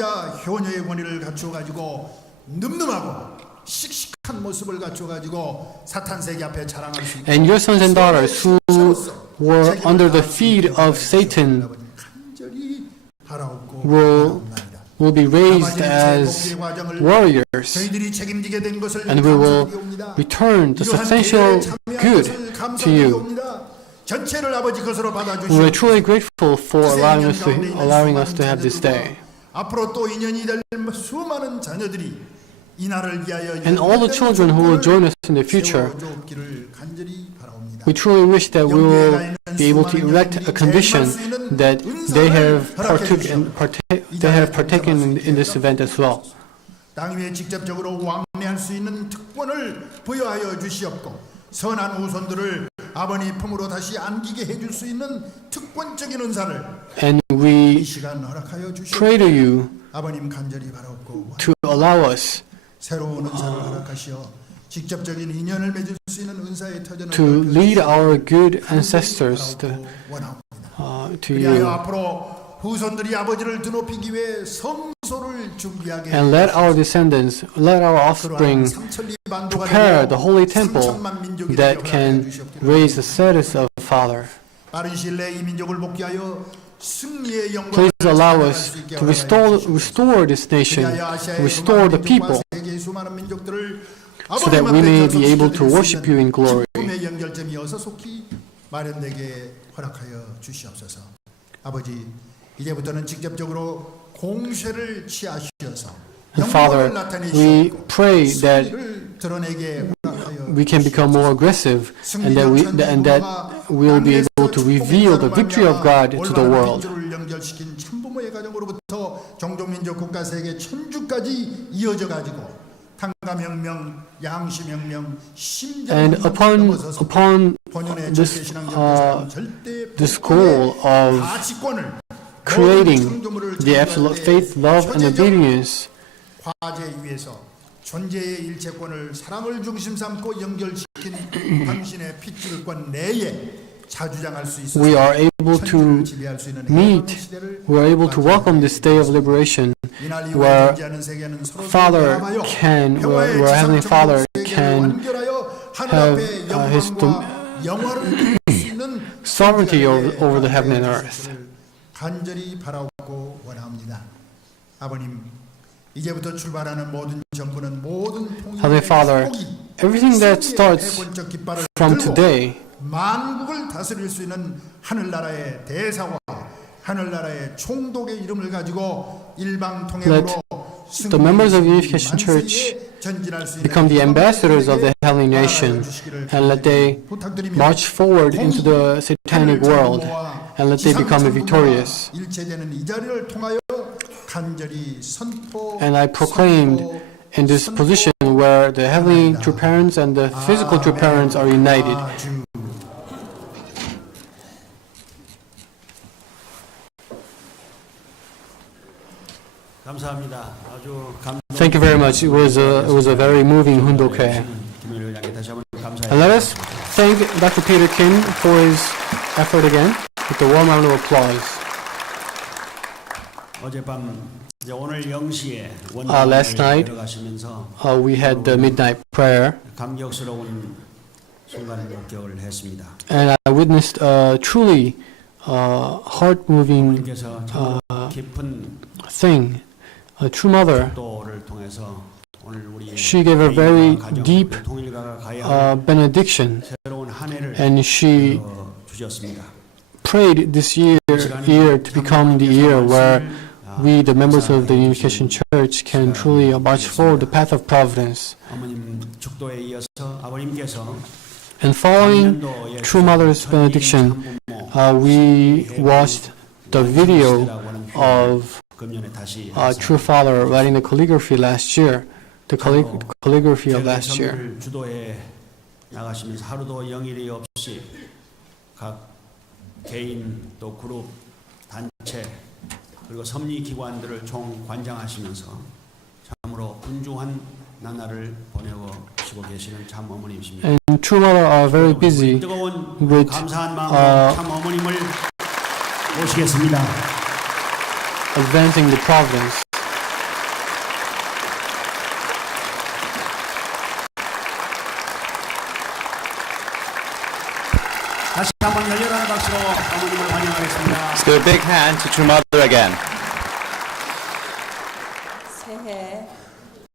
효녀의 권위를 갖추어 가지고 늠름하고 씩씩한 모습을 갖추어 가지고 사탄 세계 앞에 자랑할 수 있고 And your sons and daughters who were under the feet of Satan will be raised as warriors, and we will return the substantial good to you. We are truly grateful for allowing us to have this day. 앞으로 또 인연이 될 수많은 자녀들이 이 날을 위하여 And all the children who will join us in the future, we truly wish that we will be able to erect a condition that they have partaken in this event as well. 땅 위에 직접적으로 왕래할 수 있는 특권을 부여하여 주시옵고 선한 후손들을 아버님 품으로 다시 안기게 해줄 수 있는 특권적인 은사를 이 시간 허락하여 주시옵고 pray to you 아버님 간절히 바라옵고 to allow us 새로운 은사를 허락하시어 직접적인 인연을 맺을 수 있는 은사의 터전을 to lead our good ancestors to you. 앞으로 후손들이 아버지를 드높이기 위해 성소를 준비하게 And let our descendants, let our offspring prepare the holy temple that can raise the status of Father. 빠른 시일 내에 이 민족을 복귀하여 승리의 영광을 Please allow us to restore this nation, restore the people, so that we may be able to worship you in glory. 기쁨의 연결점이 어서 속히 마련되게 허락하여 주시옵소서. 아버지, 이제부터는 직접적으로 공세를 취하셔서 Father, we pray that we can become more aggressive and that we will be able to reveal the victory of God to the world. 연결시킨 참부모의 가정으로부터 종족민족 국가 세계 천주까지 이어져 가지고 탄감혁명, 양심혁명, And upon this goal of creating the absolute faith, love, and obedience, 화제 위에서 존재의 일체권을 사랑을 중심 삼고 연결시킨 당신의 핏줄과 내에 자주장할 수 있어서 we are able to welcome this day of liberation, where Heavenly Father can have His sovereignty over the heaven and earth. 간절히 바라고 원합니다. 아버님, 이제부터 출발하는 모든 정부는 모든 Heavenly Father, everything that starts from today, 만국을 다스릴 수 있는 하늘나라의 대사와 하늘나라의 총독의 이름을 가지고 일방 통행으로 the members of the Unification Church become the ambassadors of the heavenly nation, and let they march forward into the satanic world, and let they become victorious. And I proclaimed in this position where the heavenly true parents and the physical true parents are united. Thank you very much. It was a very moving hundoke. And let us thank Dr. Peter Kim for his effort again with a warm round of applause. Last night, we had the midnight prayer, and I witnessed a truly heart-moving thing. A true mother, she gave a very deep benediction, and she prayed this year to become the year where we, the members of the Unification Church, can truly march forward the path of providence. And following True Mother's benediction, we watched the video of True Father writing the calligraphy last year, the calligraphy of last year. 그리고 섭리기관들을 총관장하시면서 참으로 분주한 나날을 보내고 계시는 참 어머님이십니다. And True Mother are very busy with 감사한 마음으로 참 어머님을 모시겠습니다. advancing the providence. 다시 한번 열렬한 박수로 어머님을 환영하겠습니다. Let's give a big hand to True Mother again. 새해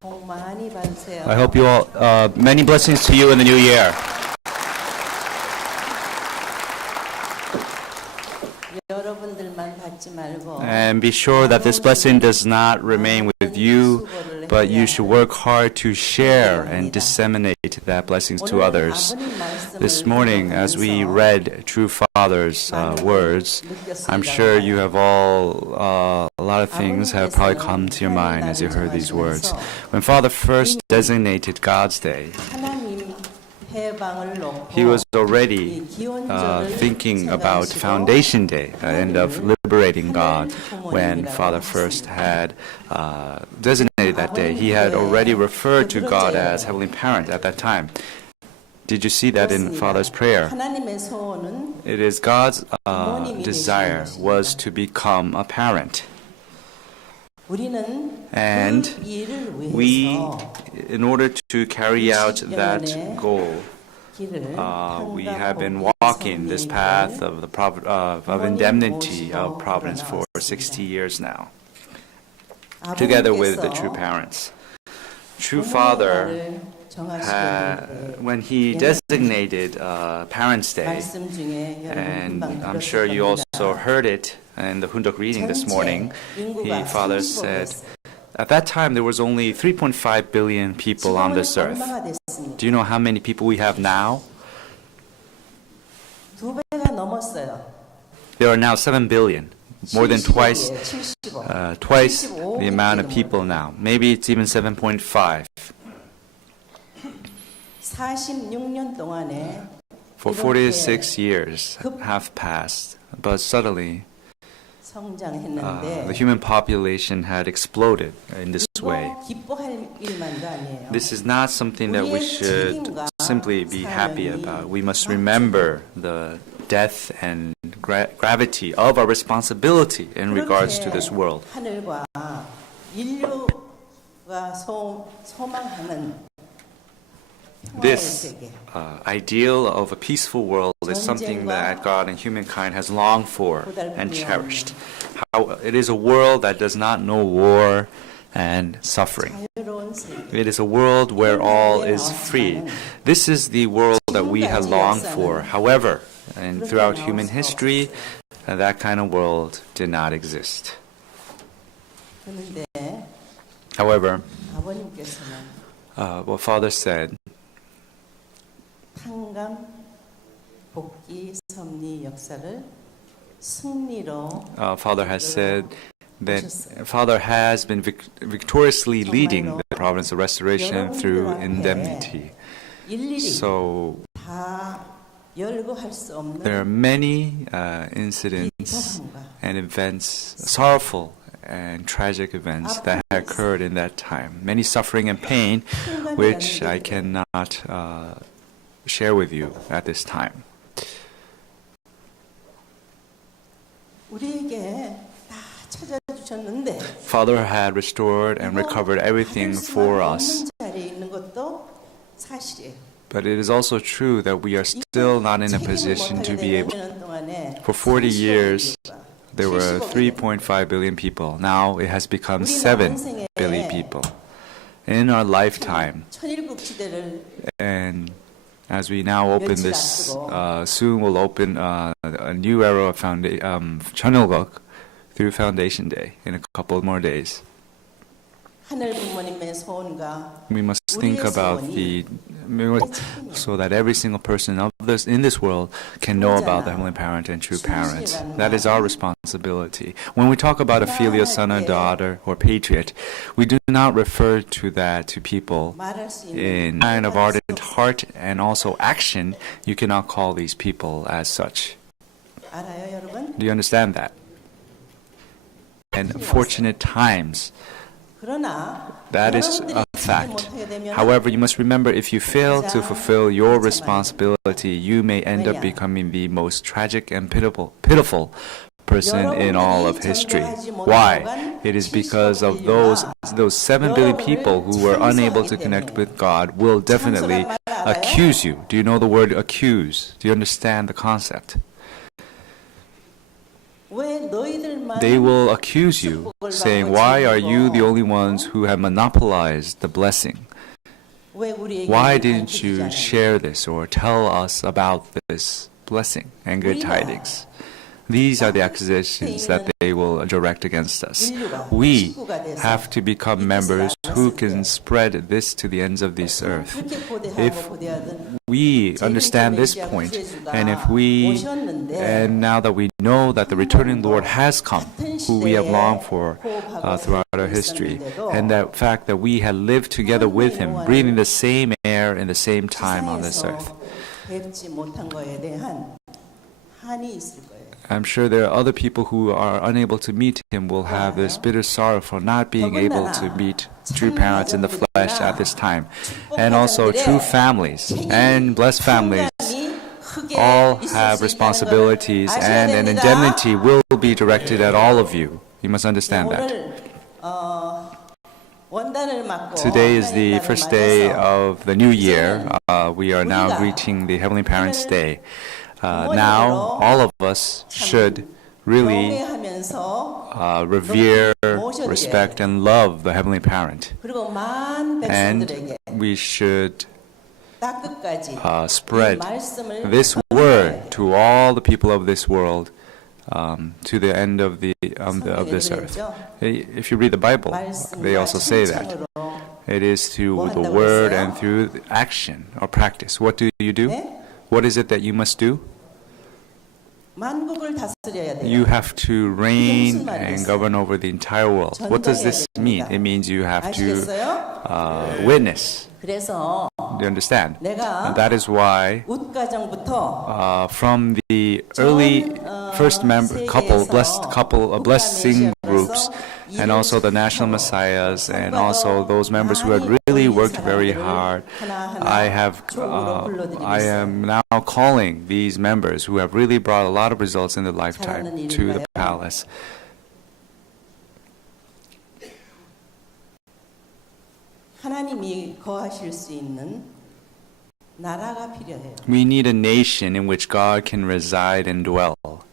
복 많이 받으세요. I hope you all, many blessings to you in the new year. 여러분들만 받지 말고 And be sure that this blessing does not remain with you, but you should work hard to share and disseminate that blessings to others. This morning, as we read True Father's words, I'm sure you have all, a lot of things have probably come to your mind as you heard these words. When Father first designated God's Day, 하나님 해방을 놓고 he was already thinking about Foundation Day and of liberating God. When Father first had designated that day, he had already referred to God as Heavenly Parent at that time. Did you see that in Father's prayer? 하나님의 소원은 It is God's desire was to become a parent. 우리는 And 그 일을 we, 위해서 in order to carry out that goal, 길을 we have been walking this path of the of indemnity of providence for 60 years now, together with the true parents. True Father, when he designated Parents' Day, and I'm sure you also heard it in the Hundok reading this morning, Father said, at that time there was only 3.5 billion people on this earth. Do you know how many people we have now? 두 배가 넘었어요. There are now 7 billion, more than twice the amount of people now. Maybe it's even 7.5. 46년 동안에 For 46 years have passed, but suddenly 성장했는데 the human population had exploded in this way. 기뻐할 일만도 아니에요. This is not something that we should simply be happy about. We must remember the depth and gravity of our responsibility in regards to this world. 하늘과 인류가 소망하는 This ideal of a peaceful world is something that God and humankind has longed for and cherished. It is a world that does not know war and suffering. It is a world where all is free. This is the world that we have longed for. However, and throughout human history, that kind of world did not exist. However, what Father said, 탕감, 복귀, 섭리 역사를 승리로 Father has said that Father has been victoriously leading the providence of restoration through indemnity. So 다 열고 할 수 없는 there are many incidents and events, sorrowful and tragic events that occurred in that time. Many suffering and pain, which I cannot share with you at this time. 우리에게 다 찾아주셨는데 Father had restored and recovered everything for us. 자리에 있는 것도 사실이에요. But it is also true that we are still not in a position to be able. For 40 years, there were 3.5 billion people. Now it has become 7 billion people. In our lifetime, and as we now open this, soon we'll open a new era of Chonilgok through Foundation Day in a couple more days. We must think about so that every single person in this world can know about the Heavenly Parent and True Parent. That is our responsibility. When we talk about a filial son or daughter or patriot, we do not refer to that to people in kind of ardent heart and also action. You cannot call these people as such. Do you understand that? And fortunate times. That is a fact. However, you must remember, if you fail to fulfill your responsibility, you may end up becoming the most tragic and pitiful person in all of history. Why? It is because of those 7 billion people who were unable to connect with God will definitely accuse you. Do you know the word accuse? Do you understand the concept? They will accuse you, saying, why are you the only ones who have monopolized the blessing? Why didn't you share this or tell us about this blessing and good tidings? These are the accusations that they will direct against us. We have to become members who can spread this to the ends of this earth. If we understand this point, and now that we know that the returning Lord has come, who we have longed for throughout our history, and the fact that we have lived together with Him, breathing the same air in the same time on this earth, I'm sure there are other people who are unable to meet Him will have this bitter sorrow for not being able to meet true parents in the flesh at this time. And also true families and blessed families all have responsibilities, and an indemnity will be directed at all of you. You must understand that. Today is the first day of the new year. We are now greeting the Heavenly Parents' Day. Now, all of us should really revere, respect, and love the Heavenly Parent. And we should spread this word to all the people of this world, to the end of this earth. If you read the Bible, they also say that. It is through the word and through action or practice. What do you do? What is it that you must do? You have to reign and govern over the entire world. What does this mean? It means you have to witness. Do you understand? And that is why from the early first blessing groups, and also the national messiahs, and also those members who had really worked very hard, I am now calling these members who have really brought a lot of results in their lifetime to the palace. We need a nation in which God can reside and dwell.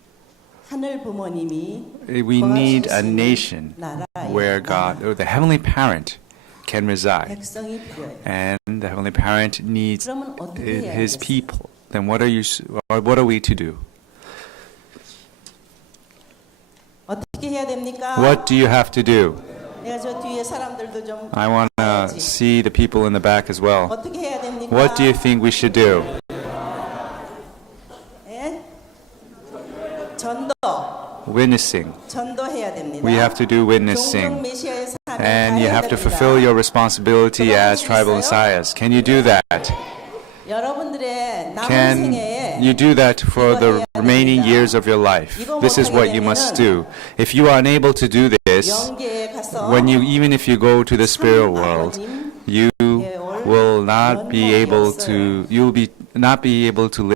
We need a nation where God, or the Heavenly Parent, can reside. And the Heavenly Parent needs His people. Then what are we to do? What do you have to do? I want to see the people in the back as well. What do you think we should do? Witnessing. We have to do witnessing. And you have to fulfill your responsibility as tribal messiahs. Can you do that? Can you do that for the remaining years of your life? This is what you must do. If you are unable to do this, even if you go to the spirit world, you will not be able to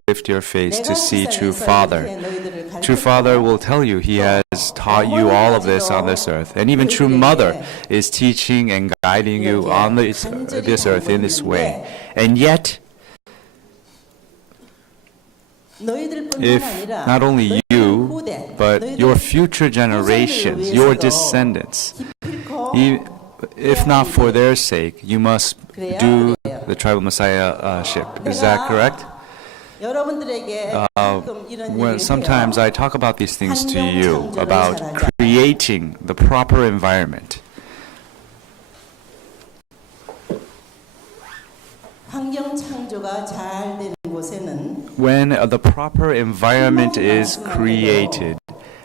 lift your face to see true Father. True Father will tell you He has taught you all of this on this earth. And even True Mother is teaching and guiding you on this earth in this way. And yet, if not only you, but your future generations, your descendants, if not for their sake, you must do the tribal messiahship. Is that correct? Sometimes I talk about these things to you, about creating the proper environment. When the proper environment is created,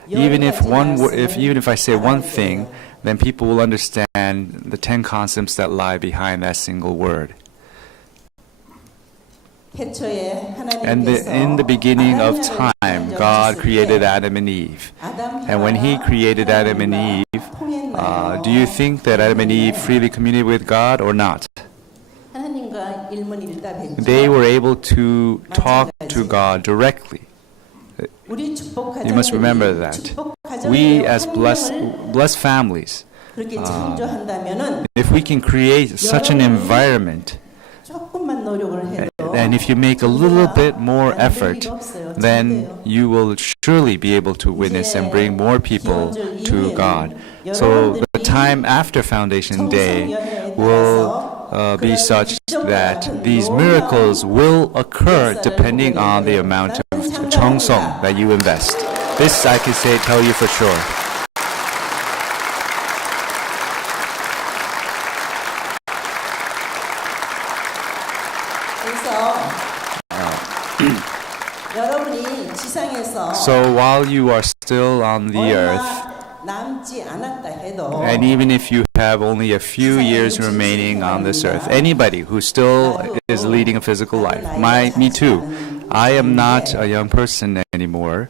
even if I say one thing, then people will understand the 10 concepts that lie behind that single word. And in the beginning of time, God created Adam and Eve. And when He created Adam and Eve, do you think that Adam and Eve freely communicated with God or not? They were able to talk to God directly. 우리 축복 You must remember that. We as blessed families, 그렇게 창조한다면은 if we can create such an environment, 조금만 노력을 해도 and if you make a little bit more effort, then you will surely be able to witness and bring more people to God. So the time after Foundation Day will be such that these miracles will occur depending on the amount of cheongsong that you invest. This I can tell you for sure. 그래서 여러분이 지상에서 So while you are still on the earth, 남지 않았다 해도 and even if you have only a few years remaining on this earth, anybody who still is leading a physical life, me too, I am not a young person anymore,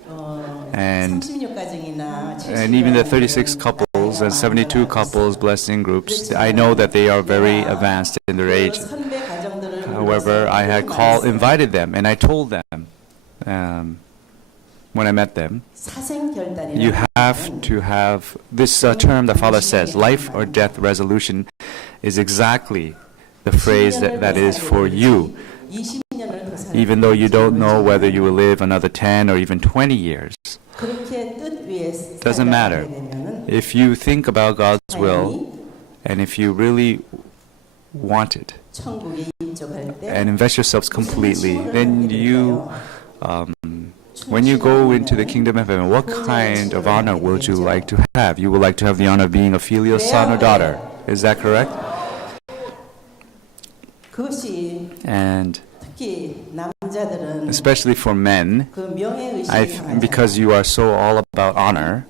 and 36가정이나 even the 36 couples and 72 couples blessed in groups, I know that they are very advanced in their age. 선배 가정들을 However, I had invited them, and I told them when I met them, you have to have this term the Father says, life or death resolution, is exactly the phrase that is for you. Even though you don't know whether you will live another 10 or even 20 years. Doesn't matter. If you think about God's will, and if you really want it, and invest yourselves completely, then you, when you go into the kingdom of heaven, what kind of honor would you like to have? You would like to have the honor of being a filial son or daughter. Is that correct? And especially for men, because you are so all about honor,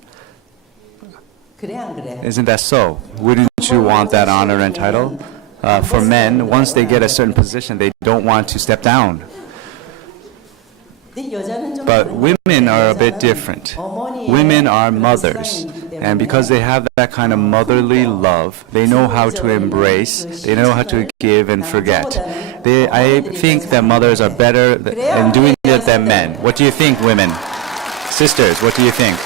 isn't that so? Wouldn't you want that honor and title? For men, once they get a certain position, they don't want to step down. But women are a bit different. Women are mothers, and because they have that kind of motherly love, they know how to embrace, they know how to give and forget. I think that mothers are better in doing it than men. What do you think, women? Sisters, what do you think?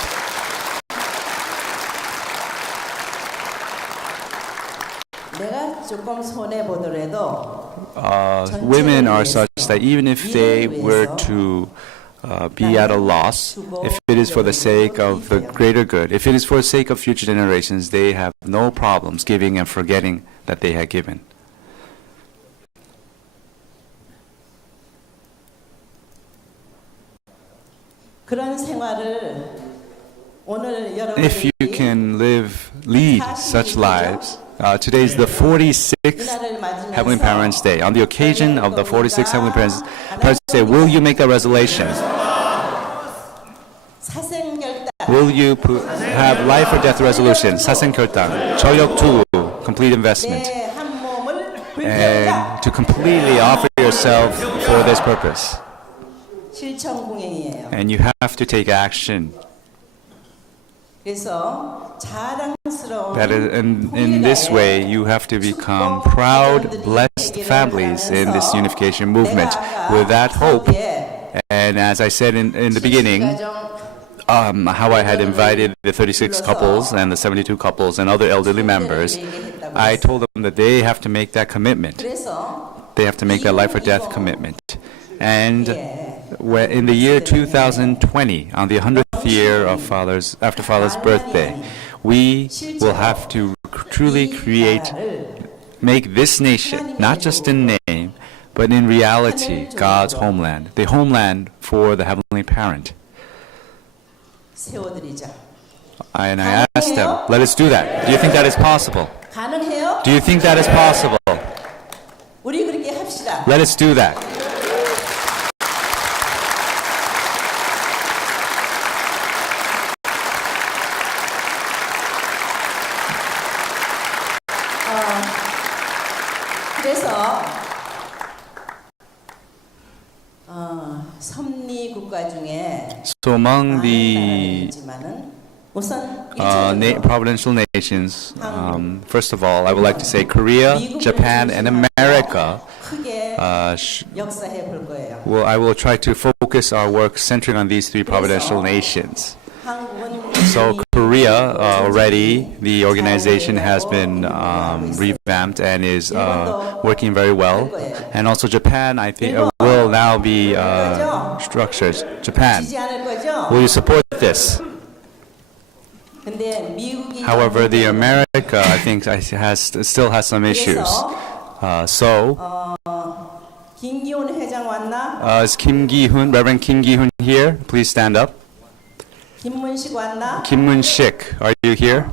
Women are such that even if they were to be at a loss, if it is for the sake of the greater good, if it is for the sake of future generations, they have no problems giving and forgetting that they had given. If you can lead such lives, today is the 46th Heavenly Parents' Day. On the occasion of the 46th Heavenly Parents' Day, will you make a resolution? Will you have life or death resolution? 사생결단, 전력투구, complete investment, and to completely offer yourself for this purpose. And you have to take action. That is, in this way, you have to become proud, blessed families in this unification movement. With that hope, and as I said in the beginning, how I had invited the 36 couples and the 72 couples and other elderly members, I told them that they have to make that commitment. They have to make that life or death commitment. And in the year 2020, on the 100th year of after Father's birthday, we will have to truly make this nation, not just in name, but in reality, God's homeland, the homeland for the Heavenly Parent. And I asked them, let us do that. Do you think that is possible? Do you think that is possible? Let us do that. 그래서 섭리 국가 중에 So among the providential nations, first of all, I would like to say Korea, Japan, and America 역사해 볼 거예요. well, I will try to focus our work centering on these three providential nations. 한국은 So Korea already, the organization has been revamped and is working very well. And also Japan, I think, will now be structured. Japan, 지지 않을 거죠? will you support this? 근데 미국이 However, the America, I think, still has some issues. So, 김기훈 회장 왔나? is Reverend Kim Gi-hun here? Please stand up. 김문식 왔나? Kim Moon-sik, are you here?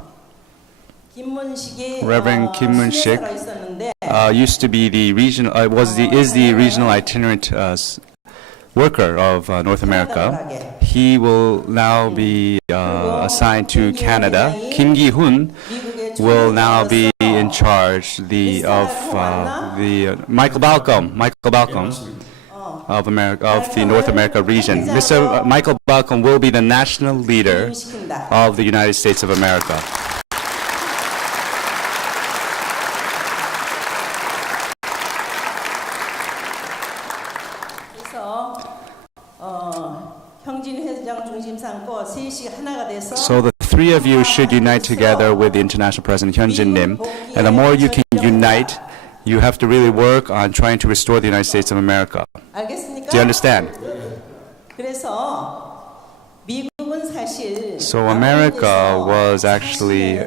김문식이 Reverend Kim Moon-sik 수뇌사로 있었는데 used to be the regional, is the regional itinerant worker of North America. He will now be assigned to Canada. Kim Gi-hun will now be in charge of the Michael Balcom of the North America region. Mr. Michael Balcom will be the national leader of the United States of America. 그래서 형진 회장 중심 삼고 셋이 하나가 돼서 So the three of you should unite together with the International President Hyunjin Nim. And the more you can unite, you have to really work on trying to restore the United States of America. 알겠습니까? Do you understand? 그래서 미국은 사실 So America was actually,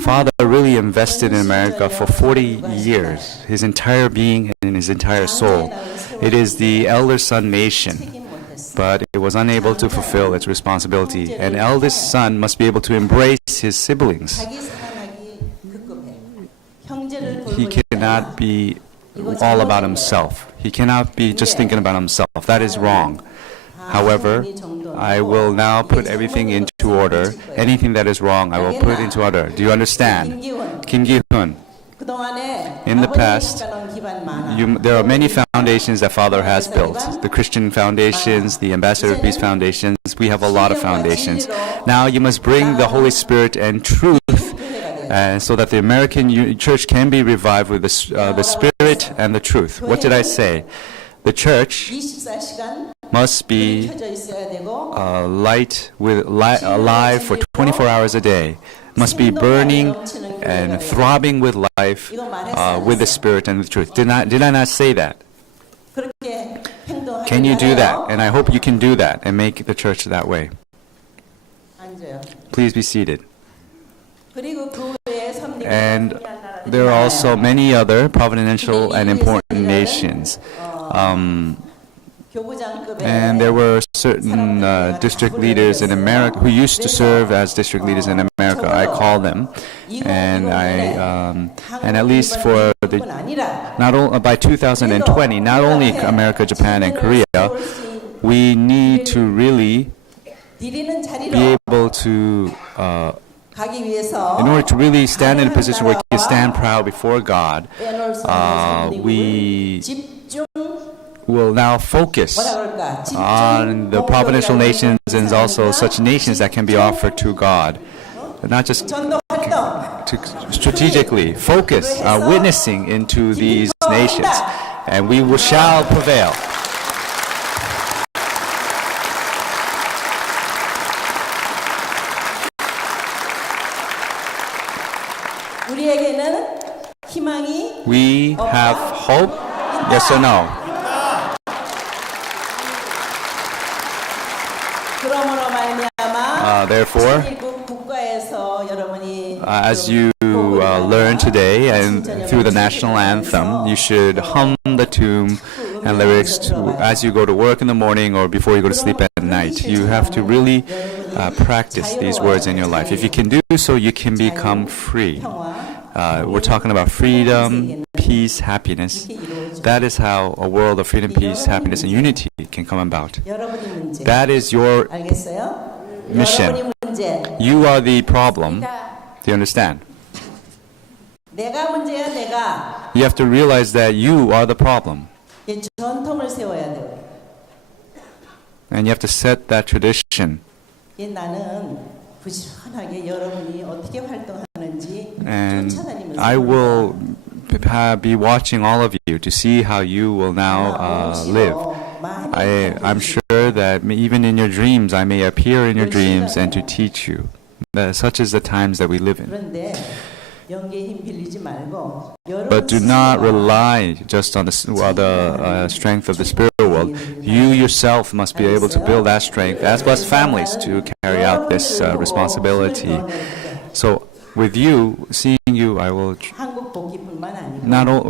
Father really invested in America for 40 years, his entire being and his entire soul. It is the elder son nation, but it was unable to fulfill its responsibility. An eldest son must be able to embrace his siblings. 자기 사랑하기 급급해. 형제를 He 돌보지 cannot be all about himself. He cannot be just thinking about himself. That is wrong. However, I will now put everything into order. Anything that is wrong, I will put into order. Do you understand? Kim Gi-hun, 그동안에 in the past, 아버님 기반 많아. there are many foundations that Father has built. The Christian foundations, the Ambassador of Peace foundations. We have a lot of foundations. Now you must bring the Holy Spirit and truth so that the American church can be revived with the Spirit and the truth. What did I say? The church 24시간 must be 켜져 있어야 되고 alive for 24 hours a day, must be burning and throbbing with life, with the Spirit and the truth. Did I not say that? 그렇게 행동하는 Can you do that? And I hope you can do that and make the church that way. 앉아요. Please be seated. 그리고 그 외에 섬기는 And there are also many other providential and important nations. 교부장급의 And there were certain district leaders in America who used to serve as district leaders in America. I call them, and and at least for by 2020, not only America, Japan, and Korea, we need to really 드리는 be 자리로 able to, 가기 위해서 in order to really stand in a position where we can stand proud before God, 빼놓을 수 없는 we 집중 will now focus 뭐라 그럴까? on the providential nations and also such nations that can be offered to God. Not just 전도 활동 to strategically focus on witnessing into these nations, and we shall prevail. 우리에게는 희망이 We have hope, yes or no? 그러므로 말미암아 Therefore, 일국 국가에서 여러분이 as you learn today and through the national anthem, you should hum the tune and lyrics as you go to work in the morning or before you go to sleep at night. You have to really practice these words in your life. If you can do so, you can become free. We're talking about freedom, peace, happiness. That is how a world of freedom, peace, happiness, and unity can come about. 여러분이 문제. That is your 알겠어요? mission. 여러분이 문제. You are the problem. Do you understand? 내가 문제야, 내가. You have to realize that you are the problem. 이 전통을 세워야 돼요. And you have to set that tradition. 이 나는 부지런하게 여러분이 어떻게 활동하는지 And 쫓아다니면서 I will be watching all of you to see how you will now live. I'm sure that even in your dreams, I may appear in your dreams and to teach you. Such is the times that we live in. But do not rely just on the strength of the spiritual world. You yourself must be able to build that strength, as well as families, to carry out this responsibility. So, with you, seeing you, I will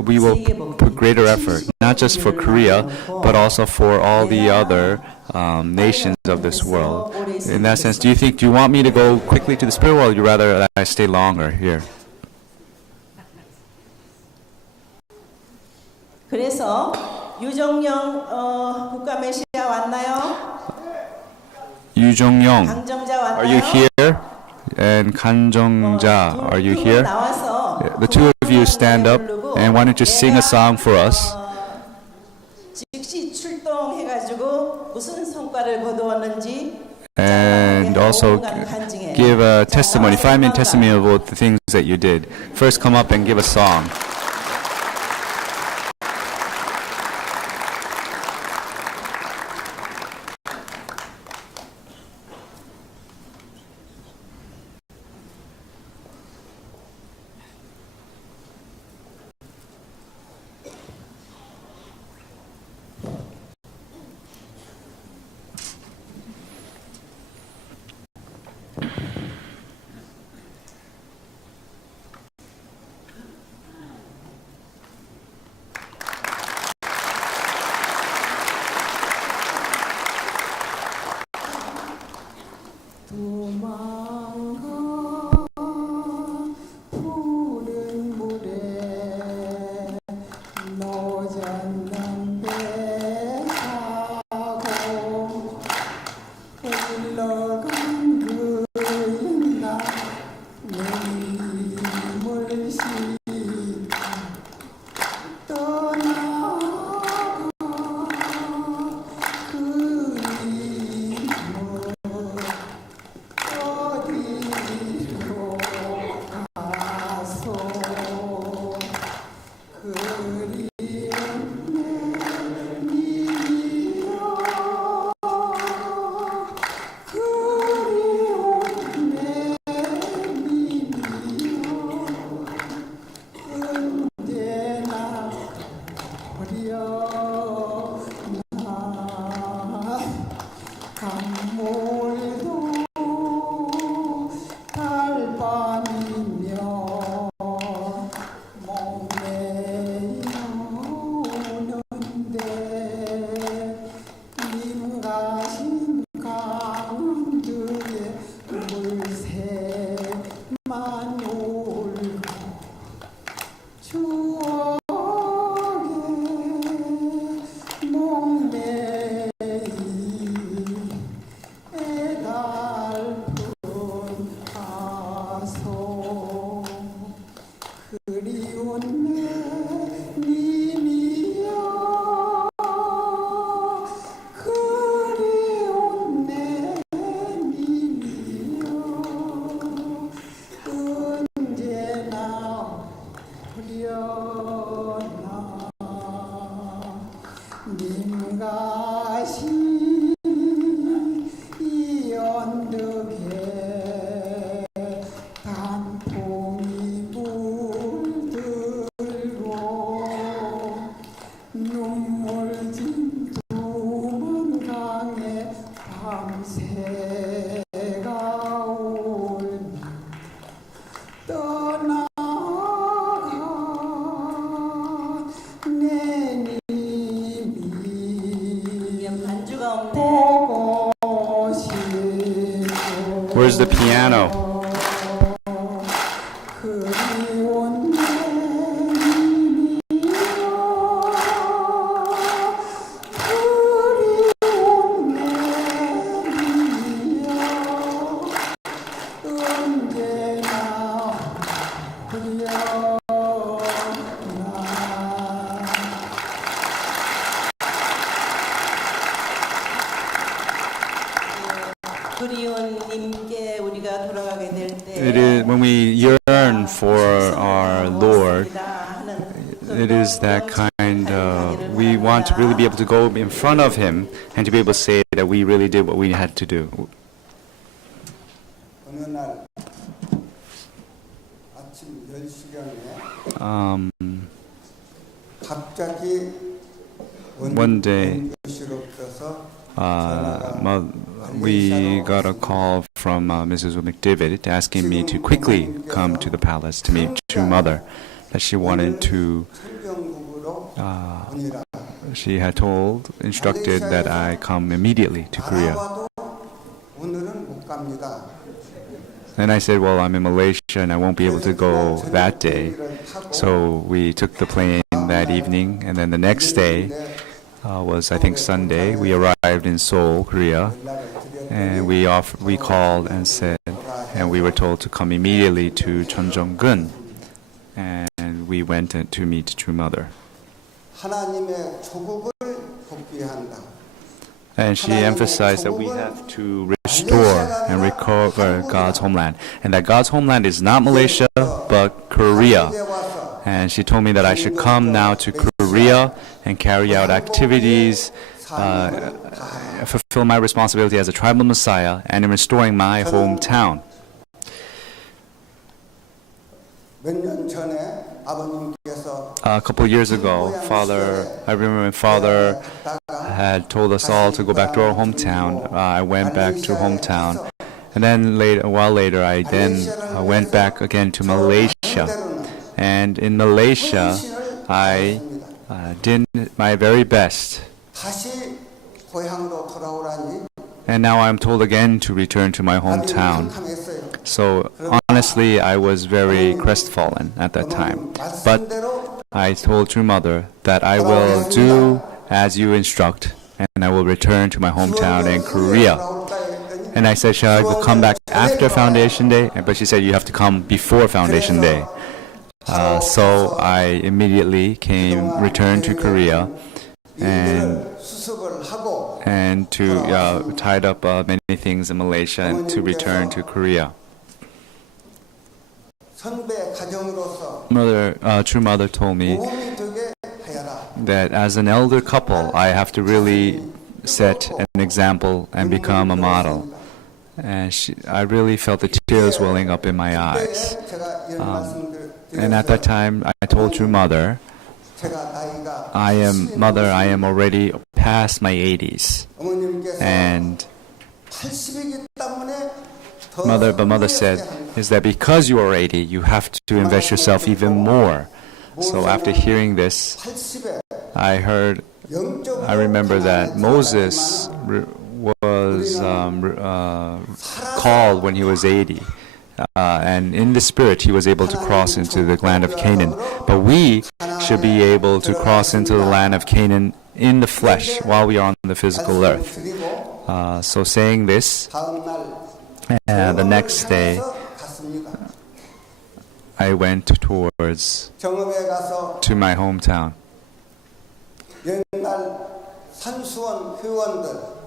we will put greater effort, not just for Korea, but also for all the other nations of this world. In that sense, do you want me to go quickly to the spirit world, or would you rather that I stay longer here? 그래서 유정영 국가 메시아 왔나요? 유정영, 강정자 왔나요? are you here? And Kanjongja, are you here? The two of you stand up, and why don't you sing a song for us? 즉시 출동해가지고 무슨 성과를 거두었는지 And also give a testimony, 5-minute testimony about the things that you did. First, come up and give a song. Where's the piano? It is when we yearn for our Lord, it is that kind we want to really be able to go in front of him and to be able to say that we really did what we had to do. 어느 날 아침 10시경에 갑자기 One day, we got a call from Mrs. McDavid asking me to quickly come to the palace to meet True Mother, that she wanted to, she had instructed that I come immediately to Korea. And I said, well, I'm in Malaysia and I won't be able to go that day. So we took the plane that evening, and then the next day was, I think, Sunday. We arrived in Seoul, Korea, and we called and said, and we were told to come immediately to Cheonjeong-gun, and we went to meet True Mother. And she emphasized that we have to restore and recover God's homeland, and that God's homeland is not Malaysia, but Korea. And she told me that I should come now to Korea and carry out activities, fulfill my responsibility as a tribal messiah, and in restoring my hometown. A couple of years ago, I remember when Father had told us all to go back to our hometown. I went back to hometown, and then a while later, I then went back again to Malaysia. And in Malaysia, I did my very best. And now I'm told again to return to my hometown. So honestly, I was very crestfallen at that time. But I told True Mother that I will do as you instruct, and I will return to my hometown in Korea. And I said, shall I come back after Foundation Day? But she said, you have to come before Foundation Day. So I immediately returned to Korea, and to tied up many things in Malaysia and to return to Korea. True Mother told me that as an elder couple, I have to really set an example and become a model. And I really felt the tears welling up in my eyes. And at that time, I told True Mother, I am already past my 80s. And Mother said, is that because you are 80, you have to invest yourself even more. So after hearing this, I remember that Moses was called when he was 80. And in the spirit, he was able to cross into the land of Canaan. But we should be able to cross into the land of Canaan in the flesh while we are on the physical earth. So saying this, the next day, I went to my hometown.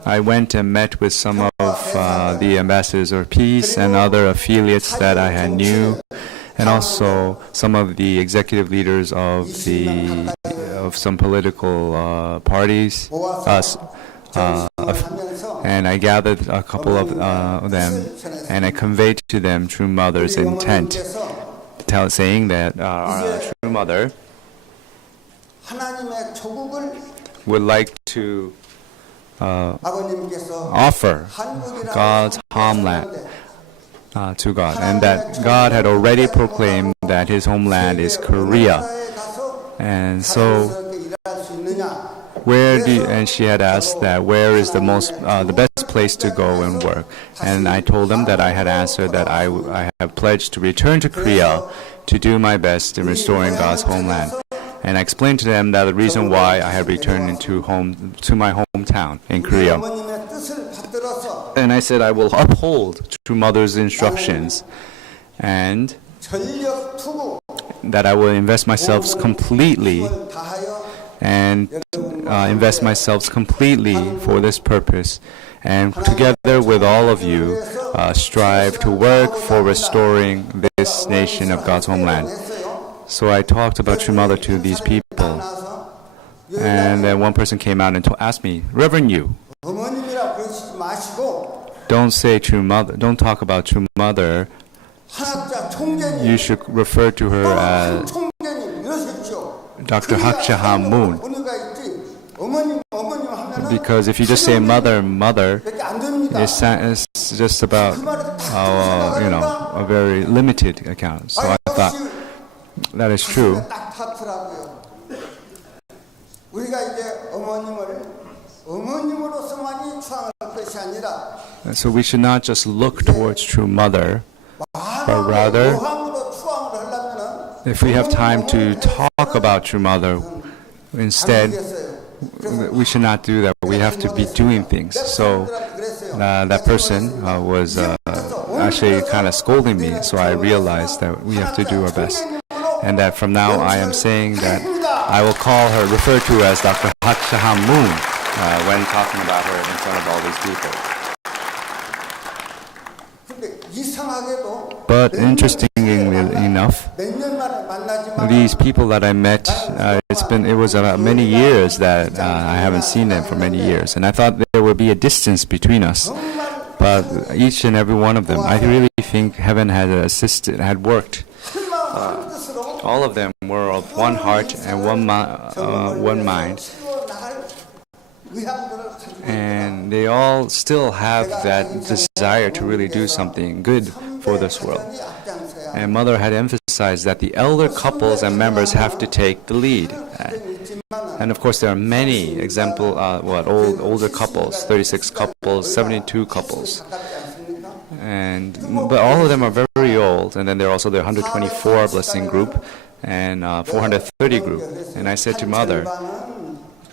I went and met with some of the ambassadors of peace and other affiliates that I had knew, and also some of the executive leaders of some political parties. And I gathered a couple of them, and I conveyed to them True Mother's intent, saying that our True Mother would like to offer God's homeland to God, and that God had already proclaimed that His homeland is Korea. And so, and she had asked that where is the best place to go and work, and I told them that I had answered that I have pledged to return to Korea to do my best in restoring God's homeland. And I explained to them that the reason why I had returned to my hometown in Korea. And I said I will uphold True Mother's instructions, and that I will invest myself completely for this purpose, and together with all of you, strive to work for restoring this nation of God's homeland. So I talked about True Mother to these people, and then one person came out and asked me, Reverend you, 어머님이라 그러시지 마시고 don't say True Mother, don't talk about True Mother. 한학자 총재님, You should refer to her as 총재님 이러십시오. Dr. Hakshaha Moon. 은혜가 있지. 어머님 하면은 Because if you just say mother, mother, 밖에 안 됩니다. it's just about, a very limited account. So I thought that is true. 딱 탔더라고요. 우리가 이제 어머님으로서만이 추앙할 것이 아니라 So we should not just look towards True Mother, but rather, 모함으로 추앙을 하려면은 if we have time to talk about True Mother, instead, we should not do that. We have to be doing things. So that person was actually kind of scolding me, so I realized that we have to do our best. And that from now I am saying that I will refer to her as Dr. Hakshaha Moon when talking about her in front of all these people. 근데 이상하게도 But interestingly enough, 몇 년 만에 만나지만 these people that I met, it was many years that I haven't seen them for many years, and I thought there would be a distance between us. But each and every one of them, I really think heaven had worked. All of them were of one heart and one mind, and they all still have that desire to really do something good for this world. And Mother had emphasized that the elder couples and members have to take the lead. And of course there are many older couples, 36 couples, 72 couples. But all of them are very old, and then there are also the 124 blessing group and 430 group. And I said to Mother,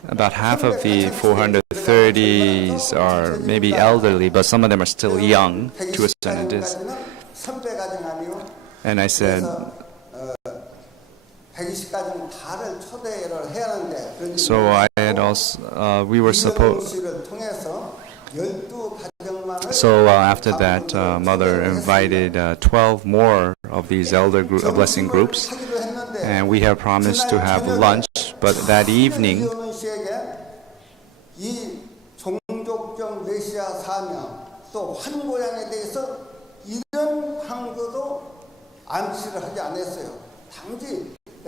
about half of the 430s are maybe elderly, but some of them are still young to a certain extent. And I said, so I had also, we were supposed. So after that, Mother invited 12 more of these blessing groups, and we have promised to have lunch. But that evening,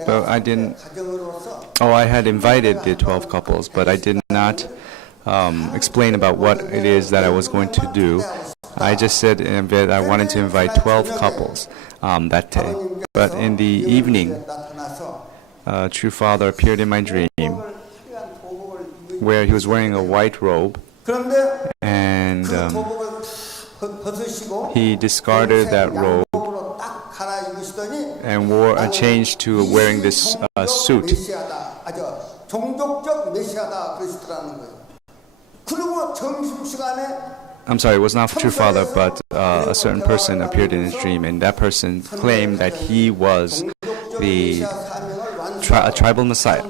but I didn't. Oh, I had invited the 12 couples, but I did not explain about what it is that I was going to do. I just said that I wanted to invite 12 couples that day. But in the evening, True Father appeared in my dream, where he was wearing a white robe, and he discarded that robe and changed to wearing this suit. I'm sorry, it was not True Father, but a certain person appeared in his dream, and that person claimed that he was the tribal Messiah,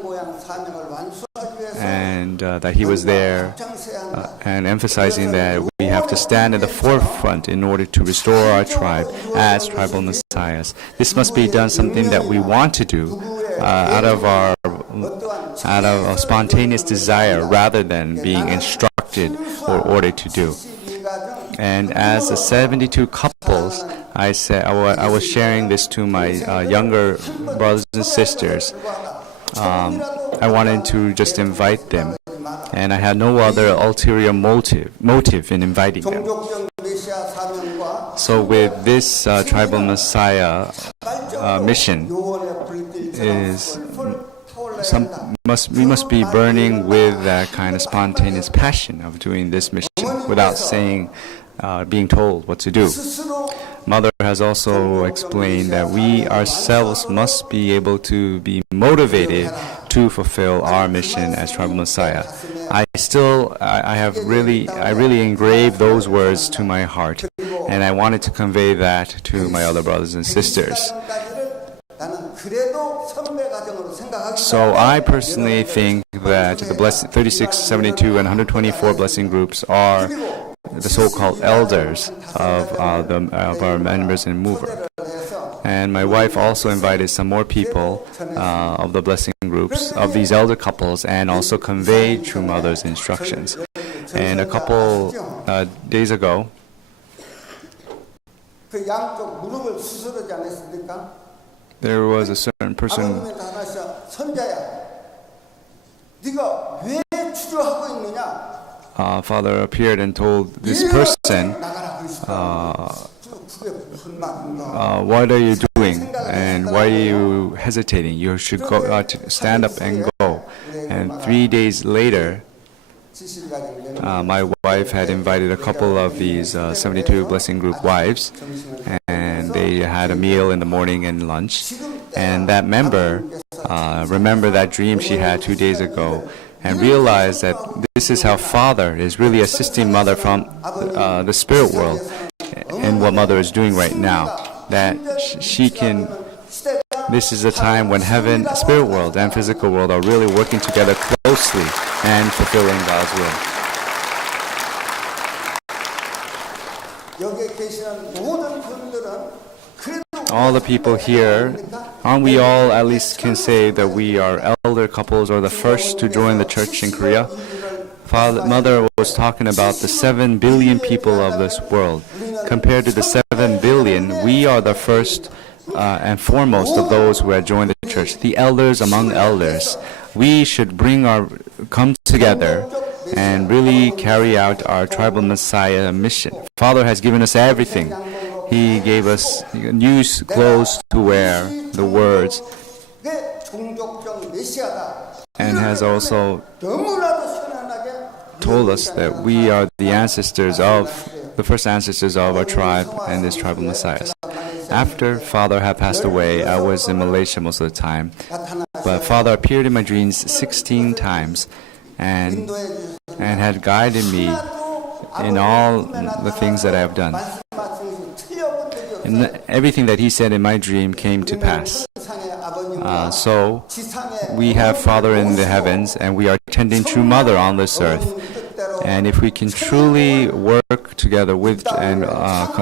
and that he was there, and emphasizing that we have to stand at the forefront in order to restore our tribe as tribal messiahs. This must be done something that we want to do out of a spontaneous desire rather than being instructed or ordered to do. And as the 72 couples, I said I was sharing this to my younger brothers and sisters. I wanted to just invite them, and I had no other ulterior motive in inviting them. So with this tribal Messiah mission, we must be burning with that kind of spontaneous passion of doing this mission without being told what to do. Mother has also explained that we ourselves must be able to be motivated to fulfill our mission as tribal Messiah. I really engraved those words to my heart, and I wanted to convey that to my other brothers and sisters. So I personally think that the 36, 72, and 124 blessing groups are the so-called elders of our members and mover. And my wife also invited some more people of the blessing groups, of these elder couples, and also conveyed True Mother's instructions. And a couple days ago, 그 양쪽 무릎을 수술하지 않았습니까? there was a certain person, 아버님한테 하나씩 선자야, 네가 왜 치료하고 있느냐? Father appeared and told this person, 나가라 그리스도. what are you doing and why are you hesitating? You should go, stand up and go. And 3 days later, my wife had invited a couple of these 72 Blessing Group wives, and they had a meal in the morning and lunch. And that member remembered that dream she had 2 days ago and realized that this is how Father is really assisting Mother from the spirit world in what Mother is doing right now. That she can, this is a time when heaven, spirit world, and physical world are really working together closely and fulfilling God's will. All the people here, aren't we all at least can say that we are elder couples or the first to join the church in Korea? Mother was talking about the 7 billion people of this world. Compared to the 7 billion, we are the first and foremost of those who have joined the church, the elders among elders. We should come together and really carry out our tribal Messiah mission. Father has given us everything. He gave us new clothes to wear, the words, and has also told us that we are the first ancestors of our tribe and this tribal Messiah. After Father had passed away, I was in Malaysia most of the time, but Father appeared in my dreams 16 times and had guided me in all the things that I have done. And everything that he said in my dream came to pass. So we have Father in the heavens, and we are tending True Mother on this earth. And if we can truly work together with and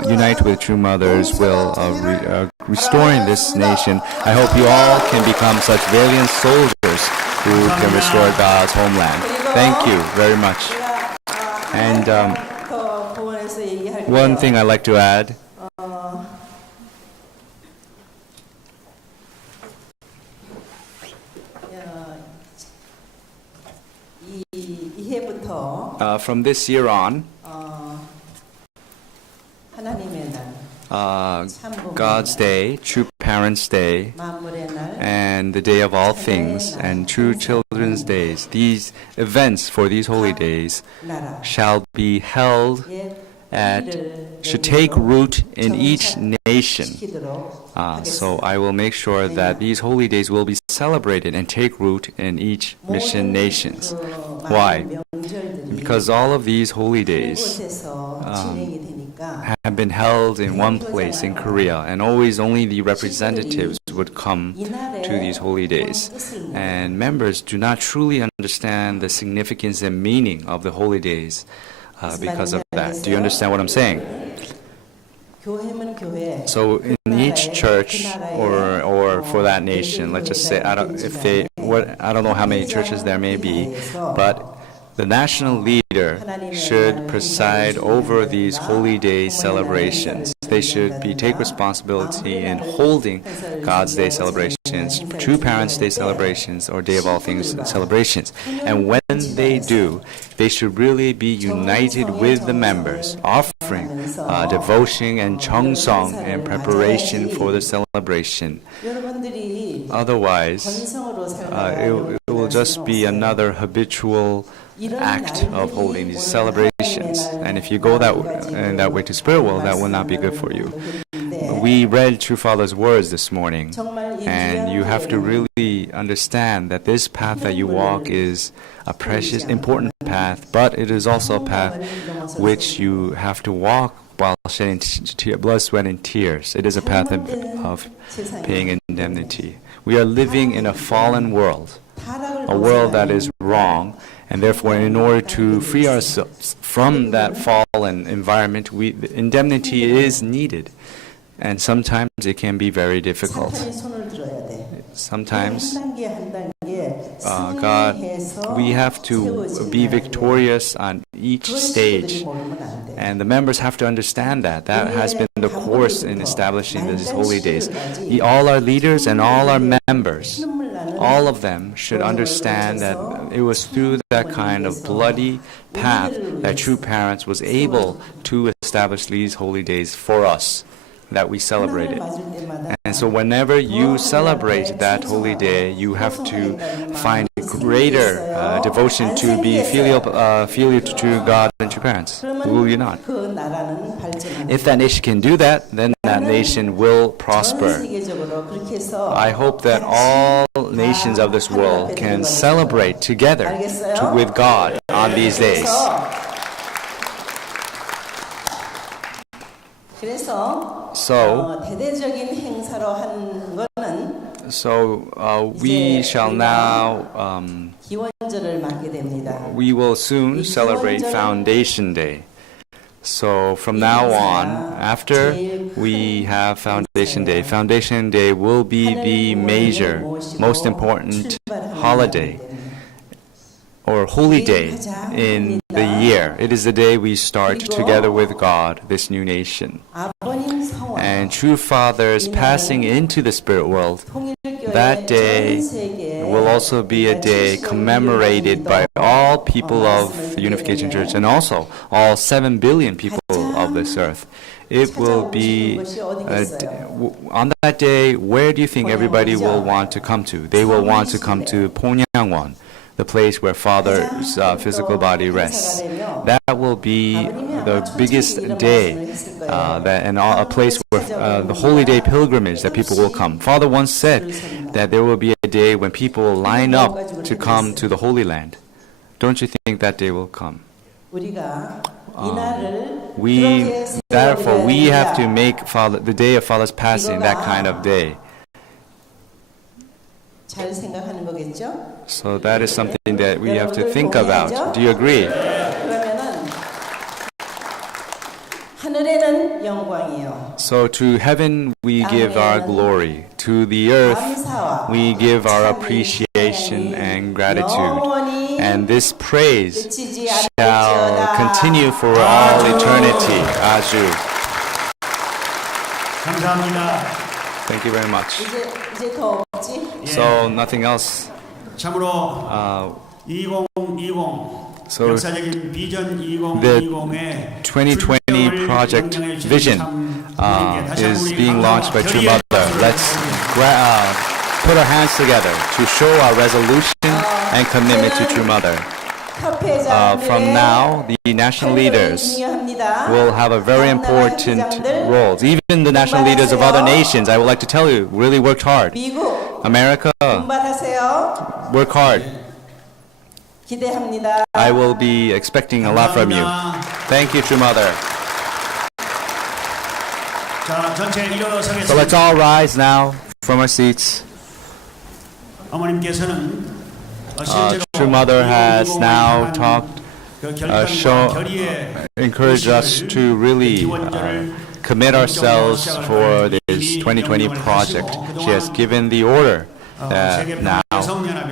unite with True Mother's will of restoring this nation, I hope you all can become such valiant soldiers who can restore God's homeland. Thank you very much. And one thing I'd like to add, from this year on, God's Day, True Parents' Day, and the Day of All Things, and True Children's Days, these events for these holy days shall be held should take root in each nation. So I will make sure that these holy days will be celebrated and take root in each mission nations. Why? Because all of these holy days have been held in one place in Korea, and always only the representatives would come to these holy days. And members do not truly understand the significance and meaning of the holy days because of that. Do you understand what I'm saying? So in each church or for that nation, let's just say, I don't know how many churches there may be, but the national leader should preside over these holy day celebrations. They should take responsibility in holding God's Day celebrations, True Parents' Day celebrations, or Day of All Things celebrations. And when they do, they should really be united with the members, offering devotion and cheongsong in preparation for the celebration. Otherwise, it will just be another habitual act of holding these celebrations. And if you go that way to spirit world, that will not be good for you. We read True Father's words this morning, and you have to really understand that this path that you walk is a precious, important path, but it is also a path which you have to walk while shedding blood, sweat, and tears. It is a path of paying indemnity. We are living in a fallen world, a world that is wrong, and therefore in order to free ourselves from that fallen environment, indemnity is needed. And sometimes it can be very difficult. 사탄이 손을 들어야 돼. Sometimes 한 단계 한 단계 God, 승리해서 we have to be victorious on each stage. And the members have to understand that. That has been the course in establishing these holy days. All our leaders and all our members, all of them should understand that it was through that kind of bloody path that True Parents was able to establish these holy days for us, that we celebrated. And so whenever you celebrate that holy day, you have to find greater devotion to be filial to God and True Parents. Will you not? If that nation can do that, then that nation will prosper. I hope that all nations of this world can celebrate together with God on these days. So, 대대적인 행사로 한 거는 we shall now, 기원절을 맞게 됩니다. we will soon celebrate Foundation Day. So from now on, after we have Foundation Day will be the major, most important holiday or holy day in the year. It is the day we start together with God, this new nation. And True Father's passing into the spirit world, that day will also be a day commemorated by all people of the Unification Church and also all 7 billion people of this earth. It will be, on that day, where do you think everybody will want to come to? They will want to come to Pongyangwon, the place where Father's physical body rests. That will be the biggest day, and a place where the holy day pilgrimage that people will come. Father once said that there will be a day when people will line up to come to the Holy Land. Don't you think that day will come? Therefore, we have to make the day of Father's passing that kind of day. 잘 생각하는 거겠죠? So that is something that we have to think about. Do you agree? 그러면은 하늘에는 영광이요. So to heaven we give our glory. To the earth we give our appreciation and gratitude. And this praise shall continue for all eternity. Aju. 감사합니다. Thank you very much. 이제 더 없지? So nothing else. 참으로 2020 So 역사적인 비전 the 2020의 2020 project vision is being launched by True Mother. Let's put our hands together to show our resolution and commitment to True Mother. From now, the national leaders will have a very important role. Even the national leaders of other nations, I would like to tell you, really worked hard. America, work hard. I will be expecting a lot from you. Thank you, True Mother. 자, 전체 일어나 서겠습니다. So let's all rise now from our seats. 어머님께서는 True Mother has now encouraged us to really commit ourselves for this 2020 project. She has given the order that now,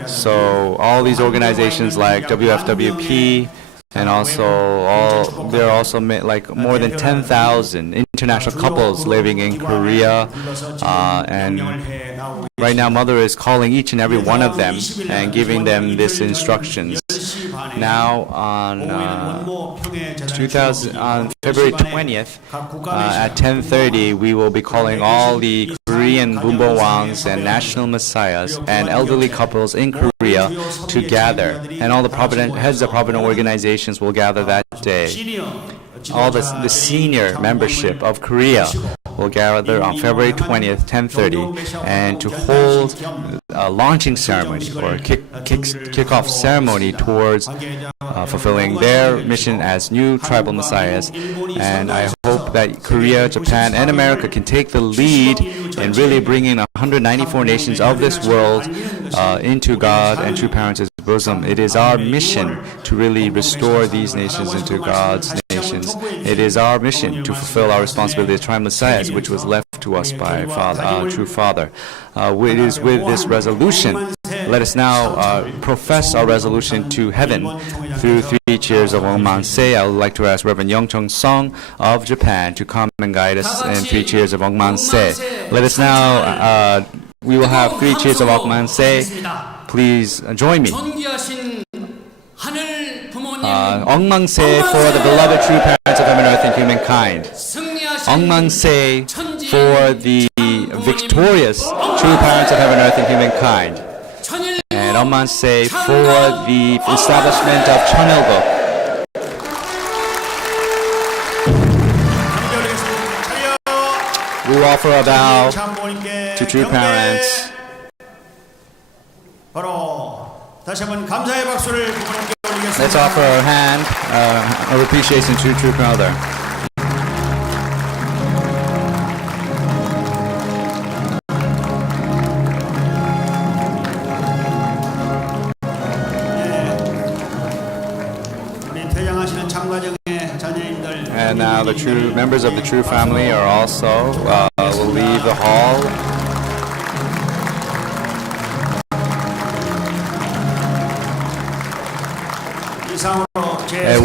so all these organizations like WFWP and also there are also like more than 10,000 international couples living in Korea, and right now Mother is calling each and every one of them and giving them this instructions. Now on February 20th at 10:30 we will be calling all the Korean Bumbowangs and national messiahs and elderly couples in Korea to gather, and all the heads of provident organizations will gather that day. All the senior membership of Korea will gather on February 20th, 10:30, and to hold a launching ceremony or kick-off ceremony towards fulfilling their mission as new tribal messiahs. And I hope that Korea, Japan, and America can take the lead in really bringing 194 nations of this world into God and True Parents' bosom. It is our mission to really restore these nations into God's nation. missions. It is our mission to fulfill our responsibility as triune messiahs, which was left to us by true Father. It is with this resolution, let us now profess our resolution to heaven through 3 cheers of Ongmanse. I would like to ask Reverend Young Chung Song of Japan to come and guide us in 3 cheers of Ongmanse. Let us now, we will have 3 cheers of Ongmanse. Please join me. Ongmanse for the beloved true parents of heaven, earth, and humankind. Ongmanse for the victorious true parents of heaven, earth, and humankind. And Ongmanse for the establishment of Cheonilguk. We offer a bow to true parents. Let's offer our hand of appreciation to true mother. And now the true members of the true family are also will leave the hall.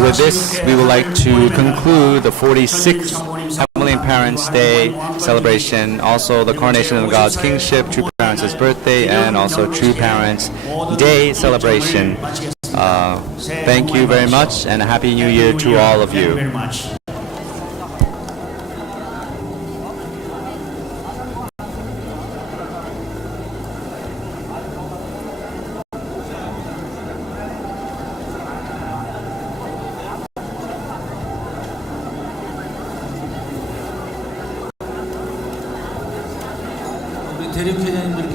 With this, we would like to conclude the 46th Heavenly Parents' Day celebration, also the coronation of God's kingship, True Parents' birthday, and also True Parents' Day celebration. Thank you very much, and a Happy New Year to all of you. 대륙회장님들